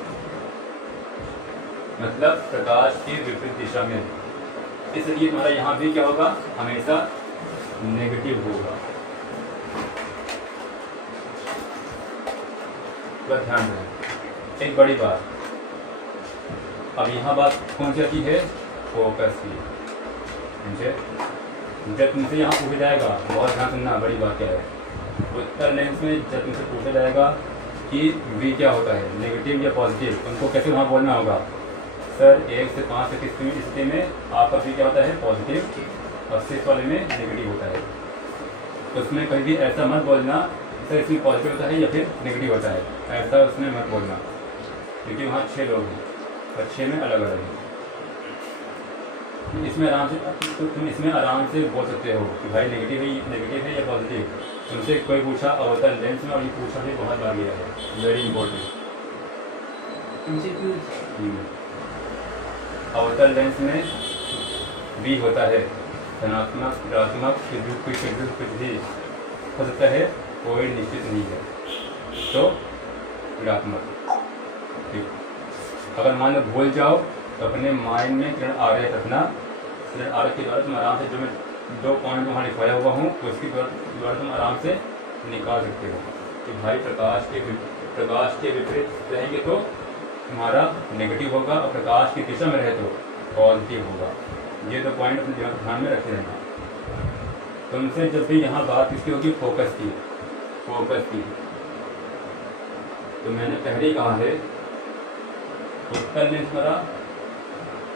मतलब प्रकाश की विपरीत दिशा में। इसलिए तुम्हारा यहाँ भी क्या होगा, हमेशा नेगेटिव होगा। बस ध्यान रखें। एक बड़ी बात, अब यहाँ बात कौन सी आती है, फोकस की, समझे। जब तुमसे यहाँ पूछा जाएगा, बहुत ध्यान सुनना, बड़ी बात क्या है, उत्तर लेंस में जब तुमसे पूछा जाएगा कि V क्या होता है, नेगेटिव या पॉजिटिव, तुमको कैसे वहाँ बोलना होगा, सर 1 से 5 तक की स्थिति में आपका V क्या होता है, पॉजिटिव, और 6 वाले में नेगेटिव होता है। तो उसमें कभी भी ऐसा मत बोलना सर इसमें पॉजिटिव होता है या फिर नेगेटिव होता है, ऐसा उसमें मत बोलना, क्योंकि वहाँ 6 लोग हैं और 6 में अलग अलग हैं। इसमें आराम से तुम इसमें आराम से बोल सकते हो कि भाई नेगेटिव है या पॉजिटिव। तुमसे कोई पूछा अवतल लेंस में, और ये पूछा भी बहुत बार गया है, वेरी इंपॉर्टेंट। अवतल लेंस में V होता है धनात्मक, ऋणात्मक, कुछ भी हो सकता है, कोई निश्चित नहीं है, तो ऋणात्मक। ठीक, अगर मान लो भूल जाओ तो अपने माइंड में किरण आरेख रखना, किरण आरेख के द्वारा तुम आराम से, जो मैं 2 पॉइंट वहाँ लिखवाया हुआ हूँ उसके द्वारा तुम आराम से निकाल सकते हो कि भाई प्रकाश के विपरीत रहेंगे तो तुम्हारा नेगेटिव होगा, और प्रकाश की दिशा में रहे तो पॉजिटिव होगा। ये 2 पॉइंट अपने ध्यान में रखे रहना। तुमसे जब भी यहाँ बात किसकी होगी, फोकस की, तो मैंने पहले ही कहा है उत्तर लेंस वाला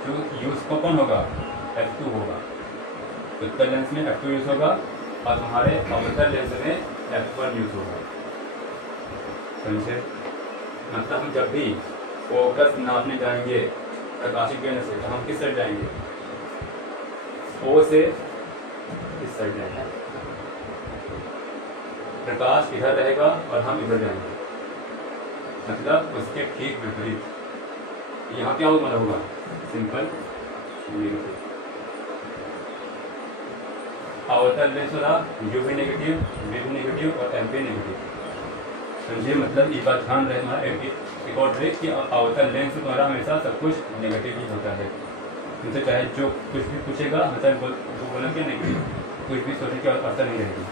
जो यूज कौन होगा, F2 होगा। उत्तर लेंस में F2 यूज होगा और तुम्हारे अवतल लेंस में F1 यूज होगा। समझे? मतलब हम जब भी फोकस नापने जाएंगे प्रकाशिक केंद्र से, तो हम किस साइड जाएंगे, O से इस साइड जाएंगे, प्रकाश इधर रहेगा और हम इधर जाएंगे, मतलब उसके ठीक विपरीत। यहाँ क्या होगा, सिंपल नेगेटिव। अवतल लेंस वाला U भी नेगेटिव, V भी नेगेटिव और M भी नेगेटिव। समझे? मतलब ये बात ध्यान रहे हमारा एक और ट्रिक कि अवतल लेंस द्वारा हमेशा सब कुछ नेगेटिव ही होता है। तुमसे चाहे जो कुछ भी पूछेगा हमेशा बोलना क्या नेगेटिव, कुछ भी सोचने की आवश्यकता नहीं रहेगी।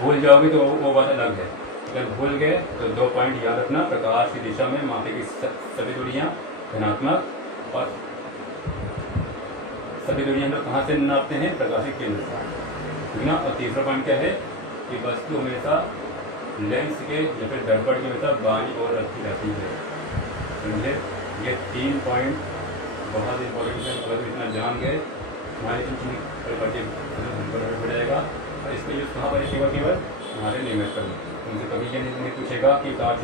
भूल जाओगे तो वो बात अलग है, अगर भूल गए तो 2 पॉइंट याद रखना, प्रकाश की दिशा में मापे की सभी दूरियाँ धनात्मक, और सभी दूरियाँ हम लोग कहाँ से नापते हैं, प्रकाशिक केंद्र से, ठीक ना। और तीसरा पॉइंट क्या है कि वस्तु हमेशा लेंस के या फिर दर्पण के हमेशा बाईं ओर रखी रहती है। समझे? ये 3 पॉइंट बहुत इंपॉर्टेंट है। अगर इतना जान गए हमारे हो जाएगा। और इसका यूज़ कहाँ पर केवल हमारे नियमित करना। तुमसे कभी ये नहीं पूछेगा कि कार्य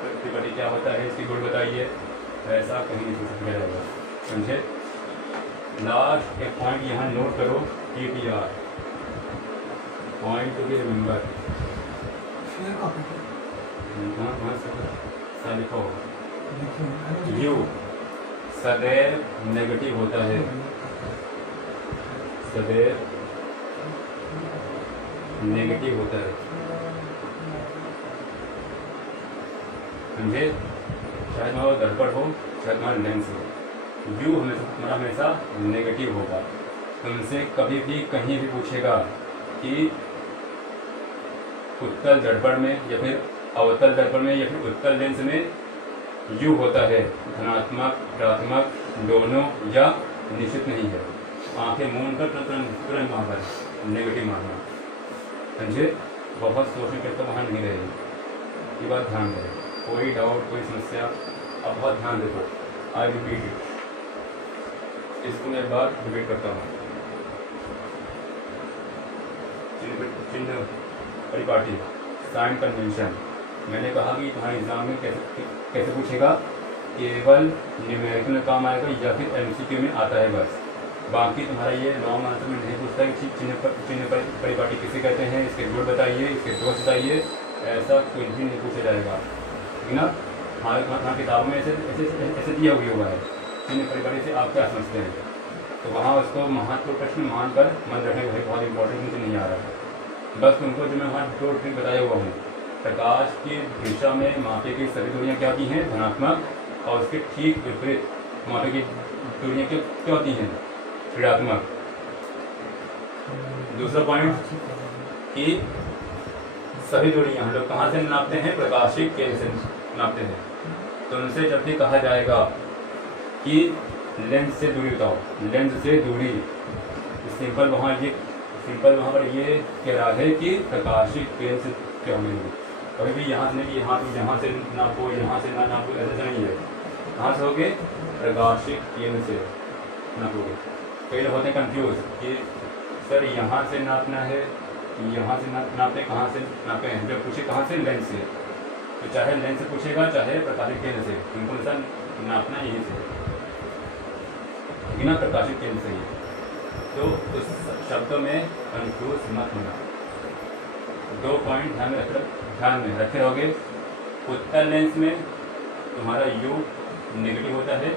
प्रतिपत्ति क्या होता है, इसकी गुण बताइए, ऐसा कहीं नहीं पूछ जाएगा। समझे? लास्ट एक पॉइंट यहाँ नोट करो, TTR, point to be remember. लिखो, U सदैव नेगेटिव होता है, सदैव नेगेटिव होता है। समझे? चाहे हमारा दर्पण हो, चाहे हमारा लेंस हो, U हमेशा नेगेटिव होगा। तुमसे कभी भी कहीं भी पूछेगा कि उत्तल दर्पण में या फिर अवतल दर्पण में या फिर उत्तल लेंस में U होता है धनात्मक, ऋणात्मक, दोनों या निश्चित नहीं है, आंखें मूंद कर तुरंत वहाँ पर नेगेटिव मारना। समझे? बहुत सोचने के तो वहाँ नहीं रहेगी। ये बात ध्यान दें। कोई डाउट, कोई समस्या, अब बहुत ध्यान देखो। आई रिपीट इट, इसको मैं एक बार रिपीट करता हूँ। चिन्ह परिपाटी, साइन कन्वेंशन। मैंने कहा कि तुम्हारे एग्जाम में कैसे पूछेगा, केवल न्यूमेरिकल में काम आएगा या फिर MCQ में आता है बस। बाकी तुम्हारा ये लॉन्ग आंसर में नहीं पूछता है कि चिन्ह परिपाटी किसे कहते हैं, इसके गुण बताइए, इसके दोष बताइए, ऐसा कुछ भी नहीं पूछा जाएगा, ठीक ना। हमारे किताबों में ऐसे दिया हुआ है चिन्ह परिपाटी से आप क्या समझते हैं, तो वहाँ उसको महत्वपूर्ण प्रश्न मानकर मन रखने भाई बहुत इंपॉर्टेंट मुझे नहीं आ रहा है। बस तुमको जो मैं वहाँ 2 ट्रिक बताया हुआ हूँ, प्रकाश की दिशा में मापे की सभी दूरियाँ क्या होती हैं, धनात्मक, और उसके ठीक विपरीत मापे की दूरियाँ क्या होती हैं, ऋणात्मक। दूसरा पॉइंट कि सभी दूरियाँ हम लोग कहाँ से नापते हैं, प्रकाशिक केंद्र से नापते हैं। तो उनसे जब भी कहा जाएगा कि लेंस से दूरी बताओ, लेंस से दूरी, सिंपल वहाँ ये सिंपल वहाँ पर ये कह रहा है कि प्रकाशिक केंद्र से क्या होगी। कभी भी यहाँ से नहीं कि यहाँ से नापो, यहाँ से ना नापो, ऐसा नहीं है। कहाँ से होगे? प्रकाशिक केंद्र से नापोगे। कई लोग होते हैं कंफ्यूज कि सर यहाँ से नापना है, यहाँ से नापे, कहाँ से नापे हैं। जब पूछे कहाँ से, लेंस से, तो चाहे लेंस से पूछेगा चाहे प्रकाशिक केंद्र से, उनको सर नापना यहीं से, बिना प्रकाशिक केंद्र से ही। तो उस शब्दों में कंफ्यूज मत होना। 2 पॉइंट ध्यान में रखे रहोगे। उत्तल लेंस में तुम्हारा यू नेगेटिव होता है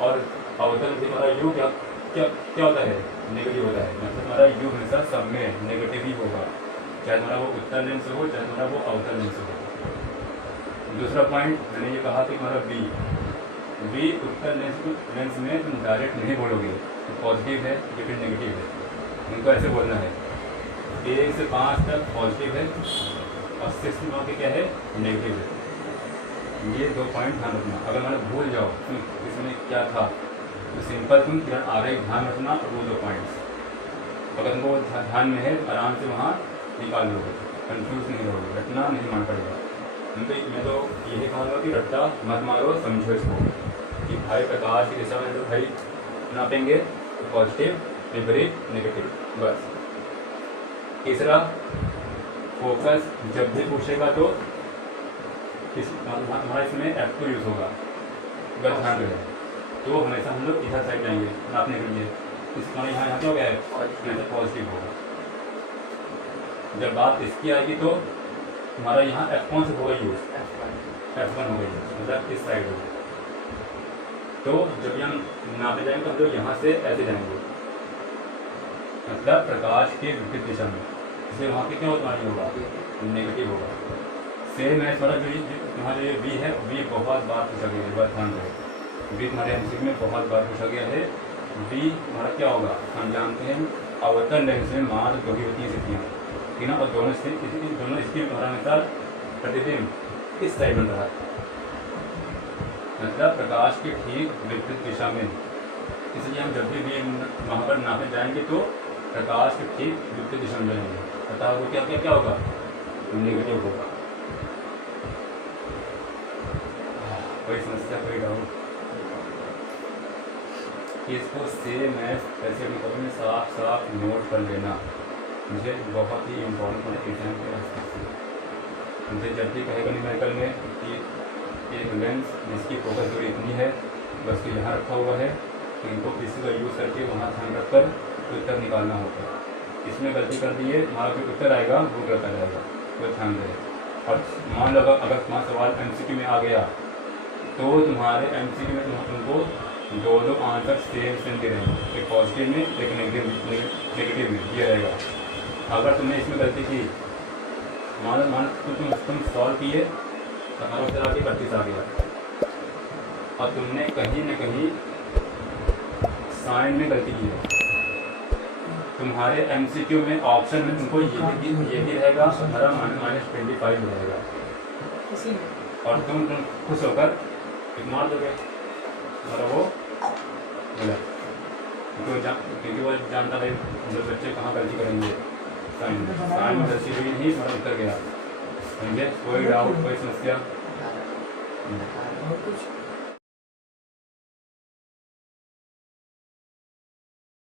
और अवतल में तुम्हारा यू क्या होता है? नेगेटिव होता है। मतलब तुम्हारा यू हमेशा सब में नेगेटिव ही होगा, चाहे तुम्हारा वो उत्तल लेंस हो, चाहे तुम्हारा वो अवतल लेंस हो। दूसरा पॉइंट मैंने ये कहा कि तुम्हारा बी उत्तल लेंस में तुम डायरेक्ट नहीं बोलोगे तो पॉजिटिव है या फिर नेगेटिव है, उनको ऐसे बोलना है 1 से 5 तक पॉजिटिव है और 6 में क्या है? नेगेटिव है। ये 2 पॉइंट ध्यान रखना। अगर मैंने भूल जाओ तुम इसमें क्या था तो सिंपल तुम किरण आ रही ध्यान रखना और वो 2 पॉइंट्स अगर तुमको ध्यान में है आराम से वहाँ निकाल लोगे, कंफ्यूज नहीं रहोगे, रटना नहीं मान पड़ेगा। मैं तो यही कहूँगा कि रट्टा मत मारो, समझो इसको कि भाई प्रकाश की दिशा में तो भाई नापेंगे तो पॉजिटिव, विपरीत, नेगेटिव, बस। तीसरा, फोकस जब भी पूछेगा तो हमारा इसमें F2 यूज़ होगा, बस ध्यान रहे। तो हमेशा हम लोग इधर साइड जाएंगे नापने के लिए। इसका यहाँ क्या हो गया है? पॉजिटिव होगा। जब बात इसकी आएगी तो हमारा यहाँ F1 से होगा यूज़, F1 होगा यूज़, मतलब इस साइड होगा। तो जब हम नापे जाएंगे तो हम लोग यहाँ से ऐसे जाएंगे, मतलब प्रकाश के विपरीत दिशा में, इसलिए वहाँ पे क्या होगा? होगा नेगेटिव होगा। सेम है तुम्हारा ये बी है, बी बहुत बार पूछा गया है, बात ध्यान रहे। बी तुम्हारे एमसीक्यू में बहुत बार पूछा गया है। बी हमारा क्या होगा? हम जानते हैं अवतल लेंस में मात्र 2 ही होती हैं स्थितियाँ, ठीक है, और दोनों स्थिति हमारा हमेशा प्रतिबिंब इस साइड बन रहा है, मतलब प्रकाश के ठीक विपरीत दिशा में। इसलिए हम जब भी वहाँ पर नापे जाएंगे तो प्रकाश के ठीक विपरीत दिशा में जाएंगे, अतः वो क्या होगा? नेगेटिव होगा। कोई समस्या, कोई डाउट? इसको सेम ऐसे भी कभी साफ नोट कर लेना, मुझे बहुत ही इम्पोर्टेंट है एग्जाम के रास्ते से। मुझे जब भी कहेगा न्यूमेरिकल में कि एक लेंस जिसकी फोकस दूरी इतनी है, बस तो यहाँ रखा हुआ है, तो इनको किसी का यूज़ करके वहाँ ध्यान रखकर उत्तर निकालना होगा। इसमें गलती कर दी है, हमारा जो उत्तर आएगा वो गलत आ जाएगा, तो ध्यान दें। और मान लो अगर तुम्हारा सवाल एमसीक्यू में आ गया तो तुम्हारे एमसीक्यू में तुमको 2 आंसर सेम दे रहे हैं, एक पॉजिटिव में एक नेगेटिव में दिया रहेगा। अगर तुमने इसमें गलती की, मान तुम सॉल्व किए, तुम्हारा उत्तर आगे 32 आ गया और तुमने कहीं न कहीं साइन में गलती की है, तुम्हारे एमसीक्यू में ऑप्शन में तुमको ये भी रहेगा, तुम्हारा -25 रहेगा और तुम खुश होकर मार दोगे, और वो गलत, क्योंकि वो जानता है जो बच्चे कहाँ गलती करेंगे। साइन में गलती हुई नहीं, तुम्हारा उत्तर गया। समझे? कोई डाउट, कोई समस्या? और कुछ